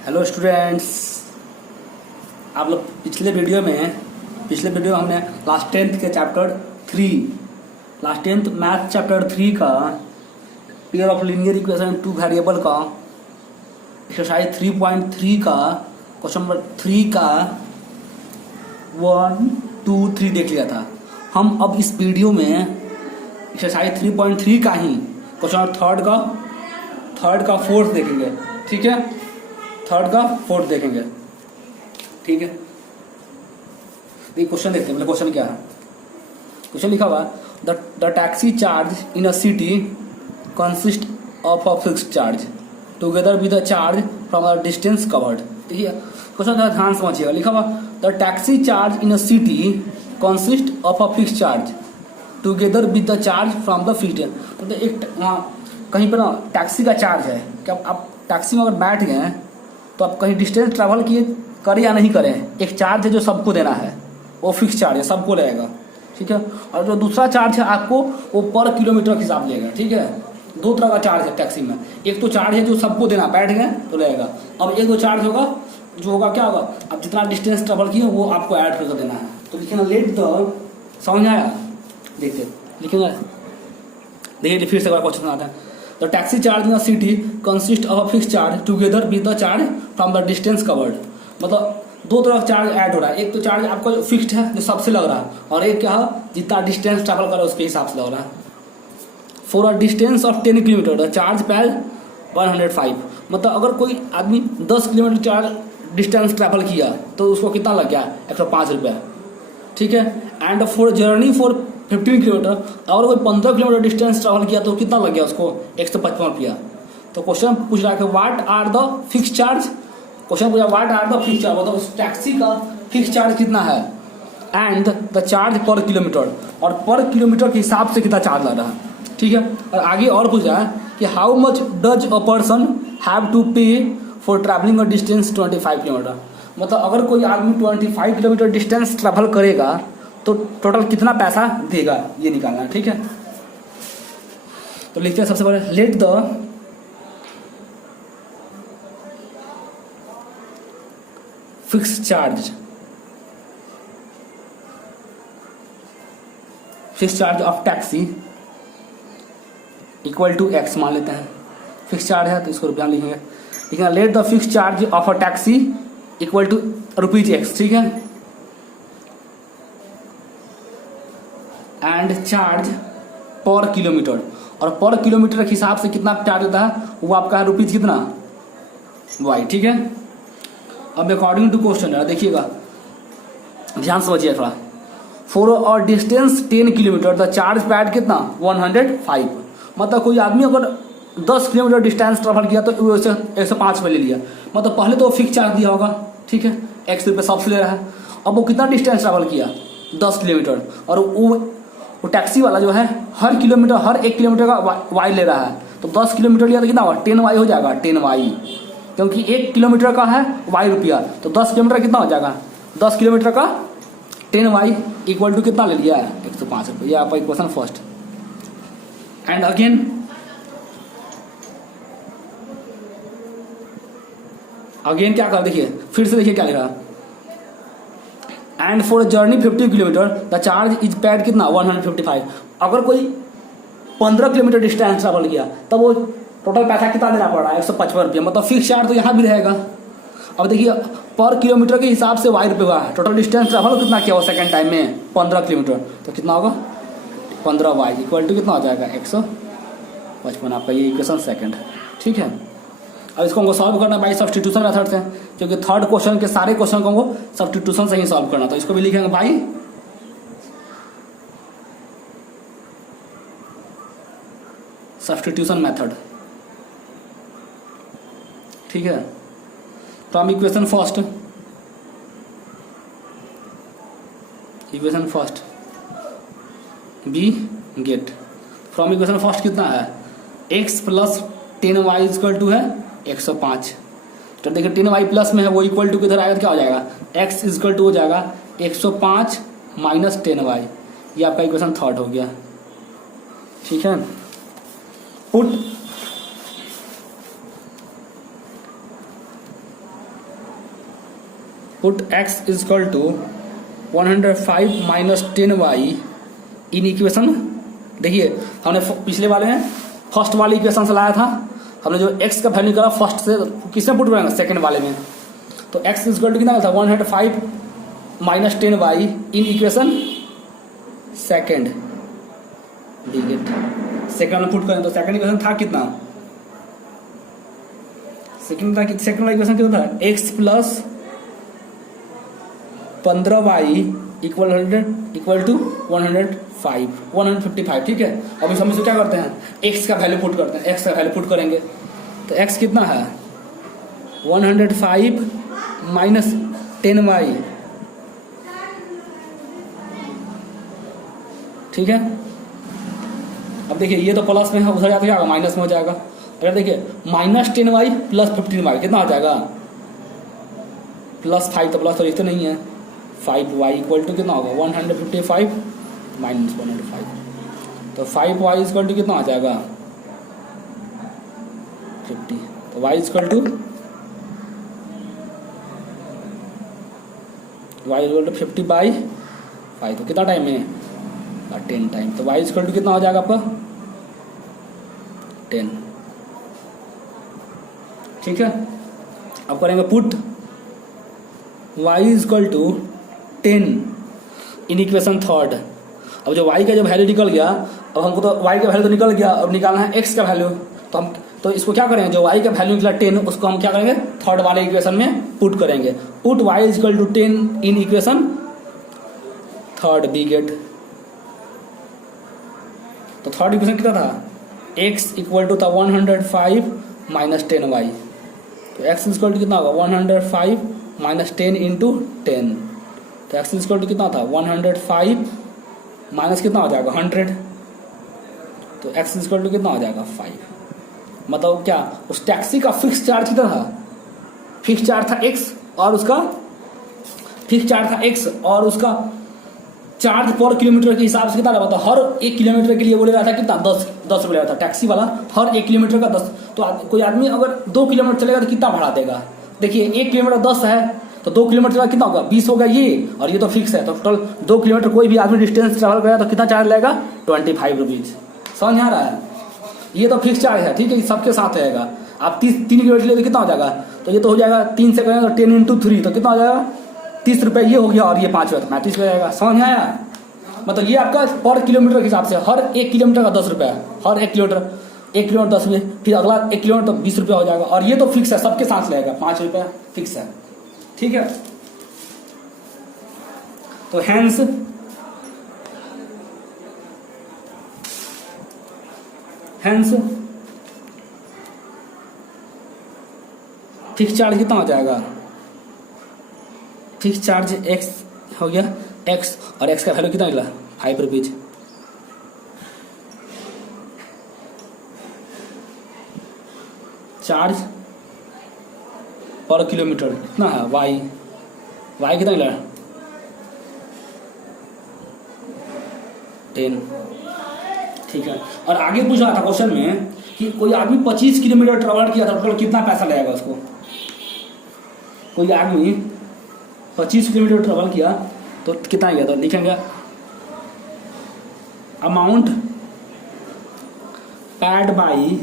Hello students, आप लोग पिछले वीडियो हमने क्लास 10th के क्लास 10th मैथ चैप्टर 3 का pair of linear equation two variable का एक्सरसाइज 3.3 का क्वेश्चन नंबर 3 का 1, 2, 3 देख लिया था। हम अब इस वीडियो में एक्सरसाइज 3.3 का ही क्वेश्चन नंबर थर्ड का फोर्थ देखेंगे। ठीक है, थर्ड का फोर्थ देखेंगे। ठीक है, क्वेश्चन देखते हैं। मतलब क्वेश्चन क्या है? क्वेश्चन लिखा हुआ the taxi charge in a city consist of a fixed charge together with a charge from a distance covered. ठीक है, क्वेश्चन का ध्यान समझिएगा। लिखा हुआ the taxi charge in a city consist of a fixed charge together with the charge from the fixed. मतलब एक कहीं पर ना टैक्सी का चार्ज है कि आप टैक्सी में अगर बैठ गए हैं तो आप कहीं डिस्टेंस ट्रैवल किए करें या नहीं करें, एक चार्ज है जो सबको देना है, वो फिक्स चार्ज है, सबको लेगा। ठीक है, और जो दूसरा चार्ज है आपको वो पर किलोमीटर के हिसाब लेगा। ठीक है, दो तरह का चार्ज है टैक्सी में। एक तो चार्ज है जो सबको देना, बैठ गए तो लेगा। अब एक दो चार्ज होगा जो होगा क्या होगा, आप जितना डिस्टेंस ट्रैवल किए वो आपको ऐड करके देना है। तो लिखेंगे लेट द, समझ आया? देखते लिखेंगे, देखिए फिर से क्वेश्चन आता है। The taxi charge in a city consists of a fixed charge together with the charge from the distance covered। मतलब दो तरफ चार्ज ऐड हो रहा है। एक तो चार्ज आपका जो फिक्स्ड है जो सबसे लग रहा है, और एक क्या है जितना डिस्टेंस ट्रैवल कर रहा है उसके हिसाब से लग रहा है। For a distance of 10 kilometre the charge पैर 105। मतलब अगर कोई आदमी 10 किलोमीटर चार्ज डिस्टेंस ट्रैवल किया तो उसको कितना लग गया? 105 रुपया। ठीक है, and for journey for 15 kilometre, और कोई 15 किलोमीटर डिस्टेंस ट्रैवल किया तो कितना लग गया उसको? 155 रुपया। तो क्वेश्चन पूछ रहा है कि what are the fix charge. Question पूछा what are the fix charge, मतलब उस टैक्सी का फिक्स चार्ज कितना है, and the charge per kilometre, और पर किलोमीटर के हिसाब से कितना चार्ज लग रहा है। ठीक है, और आगे और पूछ रहा है कि how much does a person have to pay for travelling a distance 25 kilometre. मतलब अगर कोई आदमी 25 किलोमीटर डिस्टेंस ट्रैवल करेगा तो टोटल कितना पैसा देगा, ये निकालना है। ठीक है, तो लिखते हैं सबसे पहले let the fix charge of taxi equal to x मान लेते हैं। फिक्स चार्ज है तो इसको रुपया लिखेंगे। Let the fix charge of a taxi equal to rupees x. ठीक है, एंड चार्ज पर किलोमीटर, और पर किलोमीटर के हिसाब से कितना चार्ज होता है वो आपका है रुपीज कितना, वाई। ठीक है, अब अकॉर्डिंग टू क्वेश्चन है, देखिएगा ध्यान समझिए थोड़ा। फॉर और distance 10 kilometre the charge pad कितना 105। मतलब कोई आदमी अगर 10 किलोमीटर डिस्टेंस ट्रेवल किया तो 105 रुपये ले लिया। मतलब पहले तो फिक्स चार्ज दिया होगा। ठीक है, 100 रुपये सबसे ले रहा है। अब वो कितना डिस्टेंस ट्रेवल किया 10 किलोमीटर, और वो टैक्सी वाला जो है हर किलोमीटर, हर 1 किलोमीटर का वाई ले रहा है। तो 10 किलोमीटर लिया तो कितना होगा 10 वाई हो जाएगा, 10 वाई, क्योंकि 1 किलोमीटर का है वाई रुपया। तो 10 किलोमीटर कितना हो जाएगा, 10 किलोमीटर का 10 वाई इक्वल टू कितना ले लिया है 105 रुपये। ये आपका इक्वेशन फर्स्ट। एंड अगेन क्या कर, देखिए फिर से देखिए क्या लिखा। And for journey 50 kilometre the charge is pad कितना 155। अगर कोई 15 किलोमीटर डिस्टेंस ट्रैवल किया तब वो टोटल पैसा कितना देना पड़ रहा है 155 रुपया। मतलब फिक्स चार्ज तो यहाँ भी रहेगा। अब देखिए पर किलोमीटर के हिसाब से वाई रुपये हुआ है। टोटल डिस्टेंस ट्रैवल कितना किया हो सेकंड टाइम में 15 किलोमीटर, तो कितना होगा 15 वाई इक्वल टू कितना हो जाएगा 155। आपका ये इक्वेशन सेकंड है। ठीक है, अब इसको हमको सॉल्व करना बाई सब्स्टिट्यूशन मेथड से, क्योंकि थर्ड क्वेश्चन के सारे क्वेश्चन को हमको सब्स्टिट्यूशन से ही सॉल्व करना। तो इसको भी लिखेंगे बाई सब्स्टिट्यूशन मेथड। ठीक है, from equation first we get from equation first कितना है x plus 10y equal to है 105। तो देखिए 10y प्लस में है वो इक्वल टू किधर आएगा तो क्या हो जाएगा x इक्वल टू हो जाएगा 105 माइनस 10y। ये आपका इक्वेशन थर्ड हो गया। ठीक है, put put x is equal to 105 minus 10y in equation. देखिए हमने पिछले वाले में फर्स्ट वाले इक्वेशन से लाया था, हमने जो x का वैल्यू करा फर्स्ट से किसमें पुट करेंगे, सेकंड वाले में। तो x इज इक्वल टू कितना था 105 minus 10y in equation second. Second में पुट करें तो सेकंड इक्वेशन था कितना, सेकंड वाला इक्वेशन कितना था, x plus 15y equal to 155। ठीक है, अब इस हम इसे क्या करते हैं, x का वैल्यू पुट करते हैं, x का वैल्यू पुट करेंगे तो x कितना है 105 माइनस 10y। ठीक है, अब देखिए ये तो प्लस में है, उधर जाकर क्या होगा माइनस में हो जाएगा। अगर देखिए माइनस 10y प्लस 15y कितना हो जाएगा, प्लस 5, तो प्लस तो लिखते नहीं है, 5y इक्वल टू कितना होगा 155 माइनस 105, तो 5y इक्वल टू कितना आ जाएगा 50। तो y इक्वल टू 50/5, तो कितना टाइम है 10 टाइम। तो y इक्वल टू कितना हो जाएगा आपका 10। ठीक है, अब करेंगे put y equal to 10 in equation third. अब जो y का जो वैल्यू निकल गया, अब हमको तो y का वैल्यू तो निकल गया, अब निकालना है x का वैल्यू। तो इसको क्या करेंगे, जो y का वैल्यू निकला 10 उसको हम क्या करेंगे थर्ड वाले इक्वेशन में पुट करेंगे। Put y equal to 10 in equation third we get. तो थर्ड इक्वेशन कितना था, x इक्वल टू था 105 माइनस 10y। तो x इक्वल टू कितना होगा 105 माइनस 10 इंटू 10। तो x इक्वल टू कितना था 105 माइनस कितना हो जाएगा 100। तो x इक्वल टू कितना हो जाएगा 5। मतलब क्या, उस टैक्सी का फिक्स चार्ज कितना था, फिक्स चार्ज था x और उसका फिक्स चार्ज था x और उसका चार्ज पर किलोमीटर के हिसाब से कितना लगा था, हर 1 किलोमीटर के लिए बोले रहा था कितना 10 रुपये था टैक्सी वाला, हर 1 किलोमीटर का 10। तो कोई आदमी अगर 2 किलोमीटर चलेगा तो कितना भाड़ा देगा, देखिए 1 किलोमीटर 10 है तो 2 किलोमीटर का कितना होगा 20 होगा ये, और ये तो फिक्स है। तो टोटल 2 किलोमीटर कोई भी आदमी डिस्टेंस ट्रैवल करेगा तो कितना चार्ज लगेगा 25 रुपीज। समझ आ रहा है, ये तो फिक्स चार्ज है। ठीक है, सबके साथ रहेगा। आप 3 किलोमीटर ले तो कितना हो जाएगा, तो ये तो हो जाएगा 3 से करेंगे तो 10 इंटू 3 तो कितना हो जाएगा 30 रुपये ये हो गया, और ये 5 रुपये 35 हो जाएगा। समझ आया, मतलब ये आपका पर किलोमीटर के हिसाब से हर 1 किलोमीटर का 10 रुपये, हर 1 किलोमीटर 10 रुपये, फिर अगला 1 किलोमीटर तो 20 रुपये हो जाएगा, और ये तो फिक्स है सबके साथ रहेगा 5 रुपये फिक्स है। ठीक है, तो हैंस फिक्स चार्ज कितना हो जाएगा, फिक्स चार्ज x हो गया x, और x का वैल्यू कितना निकला 5 रुपीज। चार्ज पर किलोमीटर कितना है y कितना निकला 10। ठीक है, और आगे पूछ रहा था क्वेश्चन में कि कोई आदमी 25 किलोमीटर ट्रेवल किया था, टोटल कितना पैसा लगेगा उसको। कोई आदमी 25 किलोमीटर ट्रेवल किया तो कितना गया, तो लिखेंगे amount pad by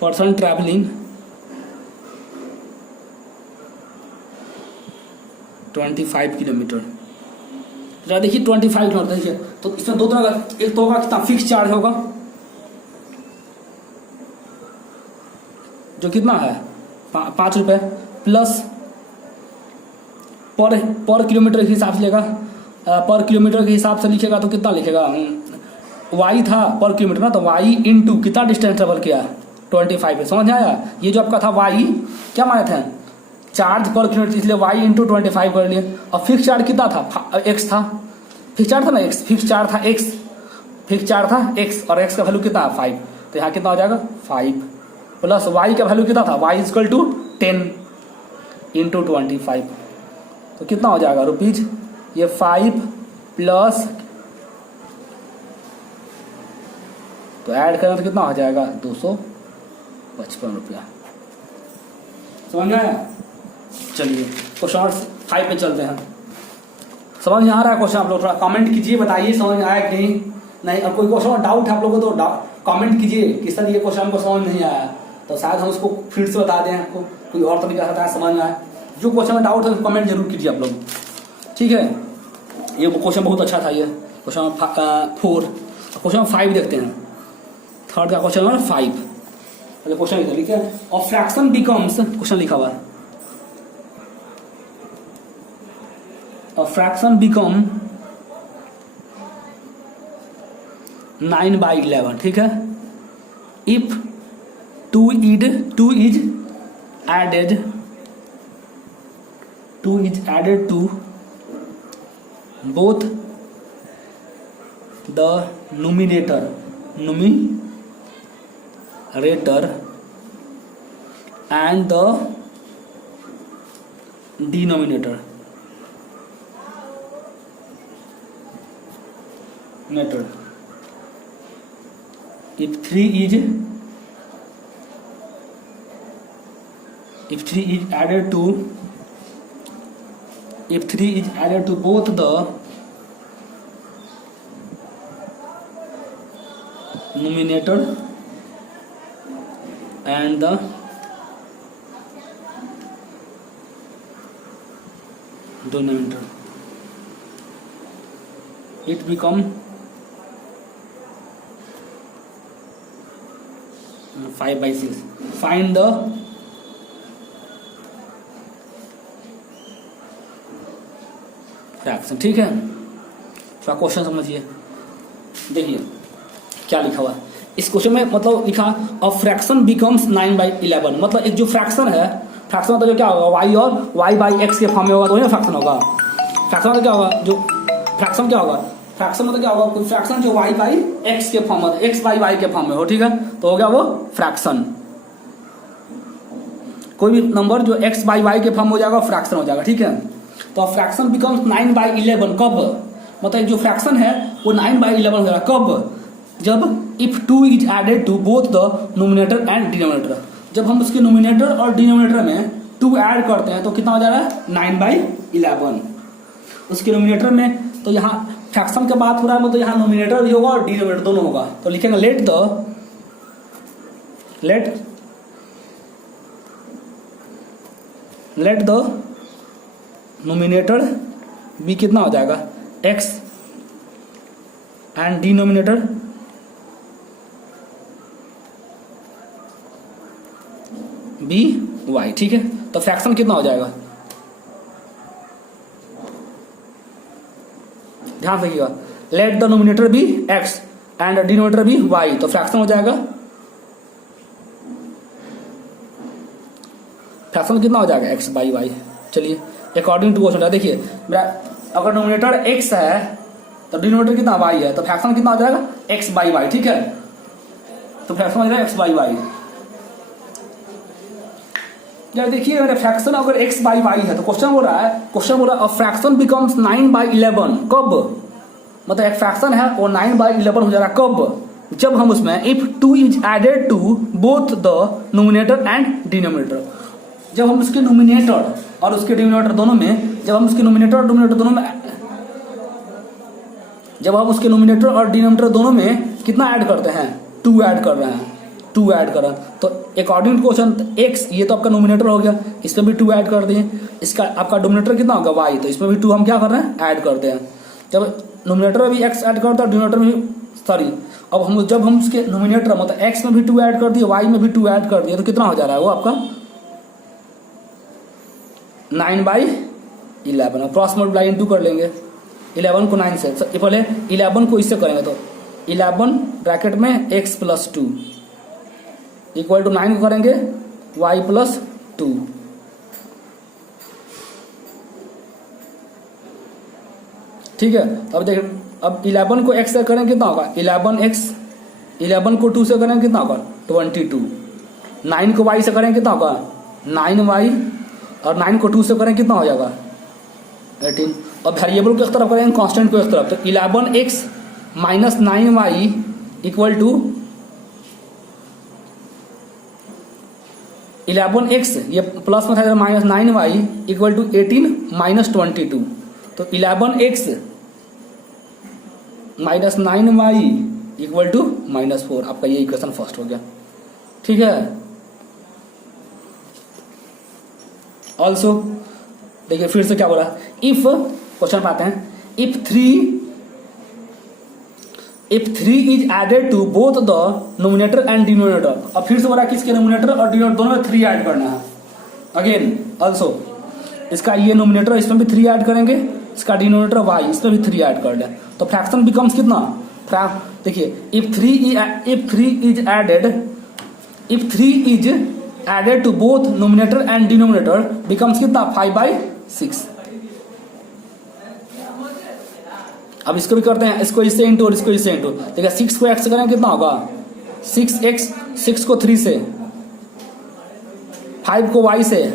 person travelling 25 kilometre. जरा देखिए 25 किलोमीटर देखिए, तो इसमें दो तरह का, एक तो होगा कितना फिक्स चार्ज होगा जो कितना है 5 रुपये, प्लस पर किलोमीटर के हिसाब से लेगा, पर किलोमीटर के हिसाब से लिखेगा तो कितना लिखेगा, y था पर किलोमीटर ना, तो y इंटू कितना डिस्टेंस ट्रेवल किया 25 है। समझ आया, ये जो आपका था y क्या माने थे चार्ज पर किलोमीटर, इसलिए y इंटू 25 कर लिए। और फिक्स चार्ज कितना था x था, फिक्स चार्ज था ना x, फिक्स चार्ज था x, फिक्स चार्ज था x, और x का वैल्यू कितना 5, तो यहाँ कितना हो जाएगा 5, प्लस y का वैल्यू कितना था y इक्वल टू 10 इंटू 25, तो कितना हो जाएगा रुपीज, ये 5 प्लस, तो ऐड करें तो कितना हो जाएगा 255 रुपया। समझ में आया? चलिए क्वेश्चन 5 पे चलते हैं। समझ में आ रहा है क्वेश्चन? आप लोग थोड़ा कमेंट कीजिए, बताइए समझ में आया कि नहीं। और कोई क्वेश्चन डाउट है आप लोगों को तो कमेंट कीजिए कि सर ये क्वेश्चन हमको समझ नहीं आया, तो शायद हम उसको फिर से बता दें, आपको कोई और तरीका होता है समझ में आया। जो क्वेश्चन में डाउट है कमेंट जरूर कीजिए आप लोग, ठीक है। ये क्वेश्चन बहुत अच्छा था, ये क्वेश्चन 4। क्वेश्चन 5 देखते हैं। थर्ड का क्वेश्चन नंबर 5। पहले क्वेश्चन इधर लिखे, और फ्रैक्शन बिकम्स, क्वेश्चन लिखा हुआ है, a fraction become 9/11, ठीक है। if 2 is added to both the numerator and the denominator method. If 3 is added to both the numerator and the denominator, it become 5/6. Find the fraction, ठीक है। थोड़ा question समझिए, देखिए क्या लिखा हुआ है इस क्वेश्चन में। मतलब लिखा अ फ्रैक्शन बिकम्स 9/11, मतलब एक जो फ्रैक्शन है, फ्रैक्शन मतलब जो क्या होगा, y और y/x के फॉर्म में होगा तो वही ना फ्रैक्शन होगा। फ्रैक्शन मतलब क्या होगा, जो फ्रैक्शन क्या होगा, फ्रैक्शन मतलब क्या होगा, कोई फ्रैक्शन जो y/x के फॉर्म में, x/y के फॉर्म में हो, ठीक है, तो हो गया वो फ्रैक्शन। कोई भी नंबर जो x/y के फॉर्म हो जाएगा फ्रैक्शन हो जाएगा, ठीक है। तो फ्रैक्शन बिकम्स 9/11 कब, मतलब जो फ्रैक्शन है वो 9/11 हो जाएगा कब, जब if 2 is added to both the numerator and denominator, जब हम उसके नोमिनेटर और डिनोमिनेटर में 2 ऐड करते हैं तो कितना हो जा रहा है 9/11 उसके नोमिनेटर में। तो यहाँ फ्रैक्शन का बात हो रहा है, मतलब यहाँ नोमिनेटर भी होगा और डिनोमिनेटर दोनों होगा। तो लिखेंगे लेट द नोमिनेटर भी कितना हो जाएगा x and denominator be y, ठीक है। तो फ्रैक्शन कितना हो जाएगा, ध्यान रखिएगा, let the numerator be x and denominator be y, तो फ्रैक्शन हो जाएगा, फ्रैक्शन कितना हो जाएगा x/y। चलिए अकॉर्डिंग टू क्वेश्चन देखिए, मेरा अगर नोमिनेटर x है तो डिनोमिनेटर कितना y है, तो फ्रैक्शन कितना हो जाएगा x/y, ठीक है। तो फ्रैक्शन हो जाएगा x/y। यार देखिए मेरा फ्रैक्शन अगर x/y है तो क्वेश्चन बोल रहा है फ्रैक्शन बिकम्स 9/11 कब, मतलब एक फ्रैक्शन है वो 9/11 हो जा रहा है कब, जब हम उसमें if 2 is added to both the numerator and denominator, जब हम उसके नोमिनेटर और उसके डिनोमिनेटर दोनों में, जब हम उसके नोमिनेटर और डिनोमिनेटर दोनों में कितना ऐड करते हैं 2 ऐड कर रहे हैं, 2 ऐड कर रहे हैं। तो अकॉर्डिंग टू क्वेश्चन x, ये तो आपका नोमिनेटर हो गया, इसमें भी 2 ऐड कर दिए, इसका आपका डिनोमिनेटर कितना होगा y, तो इसमें भी 2 हम क्या कर रहे हैं ऐड करते हैं। जब नोमिनेटर में भी x ऐड करते हैं, डिनोमिनेटर में भी अब जब हम उसके नोमिनेटर मतलब x में भी 2 ऐड कर दिए, y में भी 2 ऐड कर दिए, तो कितना हो जा रहा है वो आपका 9/11। क्रॉस मल्टीप्लाई इनटू कर लेंगे 11 को 9 से, पहले 11 को इससे करेंगे तो 11 ब्रैकेट में x + 2 इक्वल टू 9 को करेंगे y + 2, ठीक है। अब देखिए, अब 11 को x से करेंगे कितना होगा 11x, 11 को 2 से करेंगे कितना होगा 22, 9 को y से करेंगे कितना होगा 9y, और 9 को 2 से करें कितना हो जाएगा 18। और वेरिएबल को इस तरफ करेंगे कांस्टेंट को इस तरफ, तो 11x - 9y equal to 11x ये प्लस में था minus 9y equal to 18 minus 22। तो 11x minus 9y equal to minus 4। आपका ये इक्वेशन फर्स्ट हो गया। ठीक है। ऑल्सो देखिए फिर से क्या बोला, इफ क्वेश्चन पे आते हैं, if 3 is added to both the numerator and denominator. अब फिर से बोला कि इसके नोमिनेटर और डिनोमिनेटर दोनों में 3 ऐड करना है। अगेन ऑल्सो इसका ये नोमिनेटर इसमें भी 3 ऐड करेंगे, इसका डिनोमिनेटर y इसमें भी 3 ऐड कर लें, तो फ्रैक्शन बिकम्स कितना, देखिए if 3 is added to both numerator and denominator becomes कितना 5/6। अब इसको भी करते हैं, इसको इससे इंटू और इसको इससे इंटू। देखिए 6 को x से करेंगे कितना होगा 6x, 6 को 3 से, 5 को y से,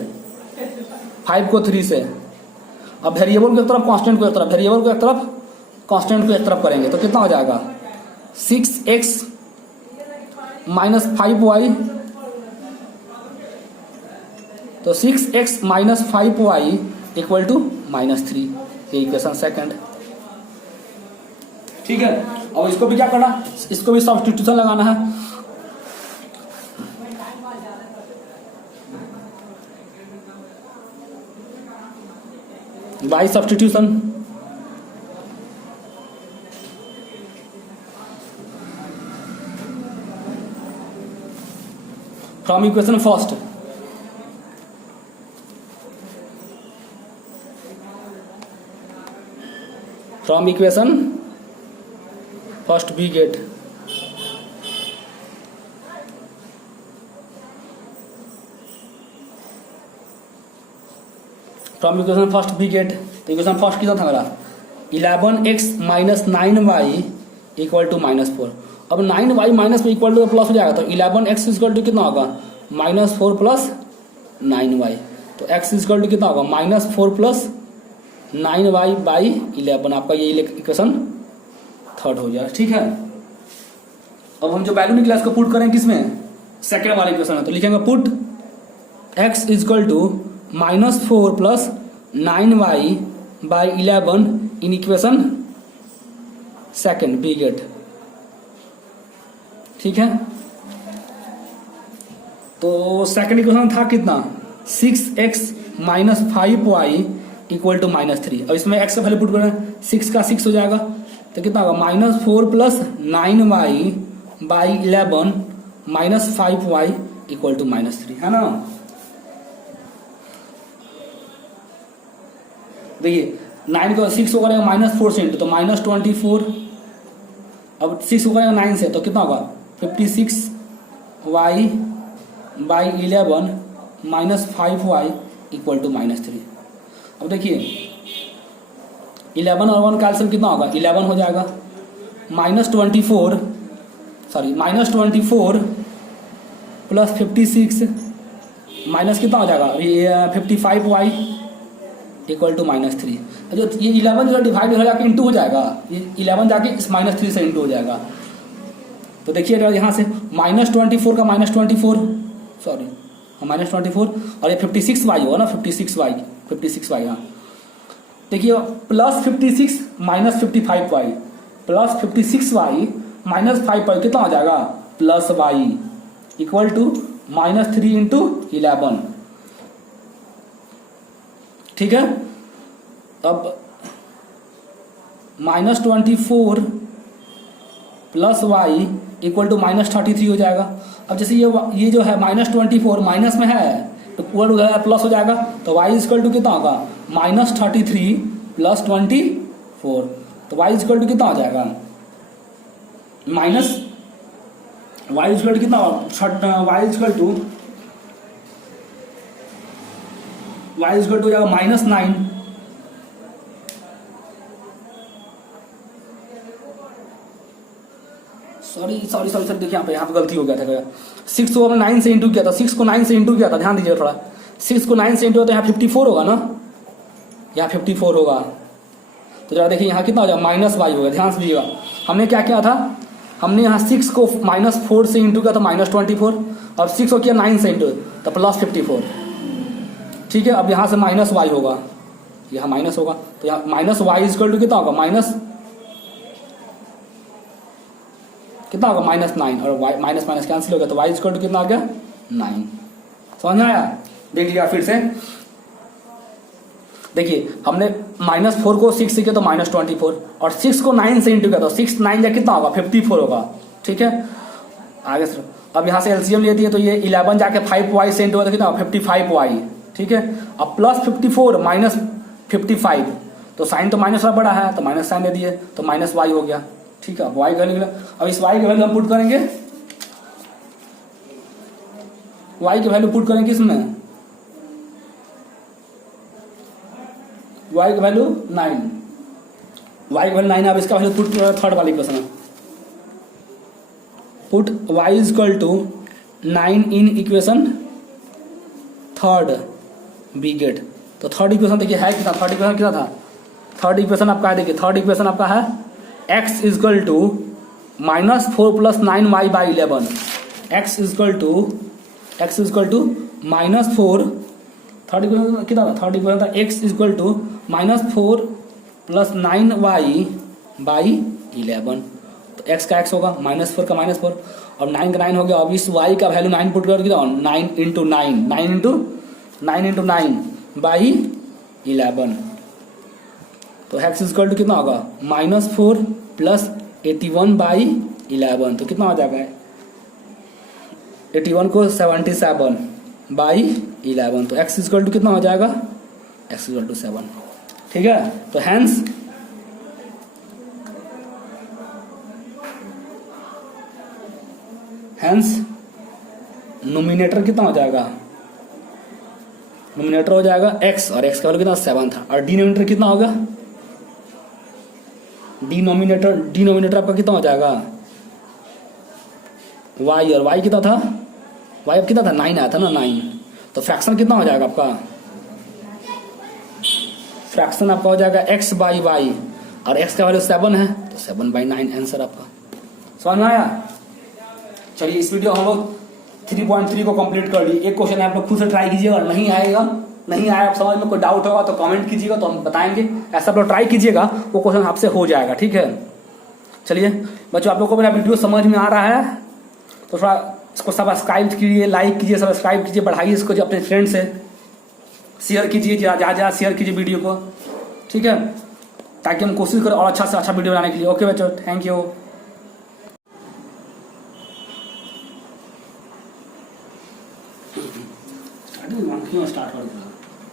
5 को 3 से। अब वेरिएबल को एक तरफ कांस्टेंट को एक तरफ, वेरिएबल को एक तरफ कांस्टेंट को एक तरफ करेंगे तो कितना हो जाएगा 6x माइनस 5y। तो 6x minus 5y equal to -3। ये इक्वेशन सेकंड। ठीक है। और इसको भी क्या करना, इसको भी सब्स्टिट्यूशन लगाना है। By substitution from equation first, from equation first we get from equation first we get। तो इक्वेशन फर्स्ट कितना था मेरा 11x minus 9y equal to -4। अब 9y माइनस में इक्वल टू प्लस हो जाएगा, तो 11x इक्वल टू कितना होगा -4 प्लस 9y। तो x इक्वल टू कितना होगा -4 प्लस 9y बाई 11। आपका ये इक्वेशन थर्ड हो जाएगा। ठीक है। अब हम जो वैल्यू निकला इसको पुट करें किसमें, सेकेंड वाले इक्वेशन में। तो लिखेंगे put x equal to -4 plus 9y by 11 in equation second we get. ठीक है। तो सेकेंड इक्वेशन था कितना 6x minus 5y equal to -3। अब इसमें x का वैल्यू पुट करें, 6 का 6 हो जाएगा, तो कितना होगा -4 plus 9y by 11 minus 5y equal to -3, है ना। देखिए 9 को 6 को करेंगे -4 से इंटू, तो -24। अब 6 को करेंगे 9 से, तो कितना होगा 56y by 11 minus 5y equal to -3। अब देखिए 11 और 1 कैल्सियम कितना होगा 11 हो जाएगा, -24 प्लस 56 माइनस कितना हो जाएगा 55y इक्वल टू -3। जो ये 11 जो डिवाइड हो जाके इंटू हो जाएगा, ये 11 जाके इस -3 से इंटू हो जाएगा। तो देखिए यहाँ से -24 का -24 -24 और ये 56y होगा ना 56y हाँ। देखिए plus 56 minus 55y plus 56y minus 5y कितना हो जाएगा plus y equal to -3 into 11। ठीक है। अब -24 प्लस y इक्वल टू -33 हो जाएगा। अब जैसे ये जो है -24 माइनस में है तो इक्वल हो जाएगा प्लस हो जाएगा, तो y इक्वल टू कितना होगा -33 प्लस 24, तो y इक्वल टू कितना हो जाएगा माइनस y इक्वल टू कितना y इक्वल टू हो जाएगा -9 सॉरी देखिए यहाँ पे गलती हो गया था। 6 को हमने 9 से इंटू किया था, 6 को 9 से इंटू किया था, ध्यान दीजिए थोड़ा। 6 को 9 से इंटू तो यहाँ 54 होगा ना, यहाँ 54 होगा। तो जरा देखिए यहाँ कितना हो जाएगा -y होगा। ध्यान से दीजिएगा, हमने क्या किया था हमने यहाँ 6 को -4 से इंटू किया तो -24, अब 6 को किया 9 से इंटू तो +54। ठीक है, अब यहाँ से -y होगा, यहाँ माइनस होगा तो यहाँ -y इक्वल टू कितना होगा, माइनस कितना होगा, -9, और y माइनस माइनस कैंसिल हो गया तो y इक्वल टू कितना आ गया, 9। समझ में आया? देखिएगा फिर से, देखिए हमने -4 को 6 से किया तो -24, और 6 को 9 से इंटू किया तो 6 9 या कितना होगा, 54 होगा। ठीक है, आगे सर अब यहाँ से एलसीएम लेती है तो ये 11 जाके 5y से इंटू होगा तो कितना होगा, 55y। ठीक है, अब +54 -55 तो साइन तो माइनस वाला बड़ा है तो माइनस साइन दे दिए तो -y हो गया। ठीक है, y का वैल्यू, अब इस y की वैल्यू हम पुट करेंगे, y की वैल्यू पुट करेंगे इसमें, y की वैल्यू 9, y की वैल्यू 9 है। अब इसका वैल्यू पुट थर्ड वाले क्वेश्चन में put y equal to 9 in equation third we get. तो थर्ड इक्वेशन देखिए है कितना, थर्ड इक्वेशन कितना था, थर्ड इक्वेशन आपका है, देखिए थर्ड इक्वेशन आपका है x equal to -4 + 9y/11, x equal to -4, third equation कितना था, थर्ड इक्वेशन था x इक्वल टू -4 + 9y/11, तो x का x होगा, -4 का -4, अब 9 का 9 हो गया। अब इस y का वैल्यू 9 पुट कर कितना, 9 × 9 तो x इक्वल टू कितना होगा, -4 + 81/11, तो कितना हो जाएगा, 81 को 77/11, तो x इक्वल टू कितना हो जाएगा, x इक्वल टू 7। ठीक है, तो हैंस नोमिनेटर कितना हो जाएगा, नोमिनेटर हो जाएगा x, और x का वैल्यू कितना 7 था, और डिनोमिनेटर कितना होगा, डिनोमिनेटर आपका कितना हो जाएगा, y, और y कितना था, y अब कितना था, 9 आया था ना, 9, तो फ्रैक्शन कितना हो जाएगा आपका, फ्रैक्शन आपका हो जाएगा x/y, और x का वैल्यू 7 है तो 7/9 आंसर आपका। समझ में आया? चलिए इस वीडियो हम लोग 3.3 को कंप्लीट कर लिए। एक क्वेश्चन है, आप लोग खुद से ट्राई कीजिएगा, नहीं आया आप समझ में कोई डाउट होगा तो कमेंट कीजिएगा, तो हम बताएंगे, ऐसा आप लोग ट्राई कीजिएगा, वो क्वेश्चन आपसे हो जाएगा। ठीक है, चलिए बच्चों, आप लोग को मेरा वीडियो समझ में आ रहा है तो थोड़ा इसको सब्सक्राइब कीजिए, लाइक कीजिए, सब्सक्राइब कीजिए, बढ़ाइए इसको, जो अपने फ्रेंड से शेयर कीजिए, जहाँ शेयर कीजिए वीडियो को। ठीक है, ताकि हम कोशिश करें और अच्छा से अच्छा वीडियो बनाने के लिए। ओके बच्चों, थैंक यू। स्टार्ट कर दिया।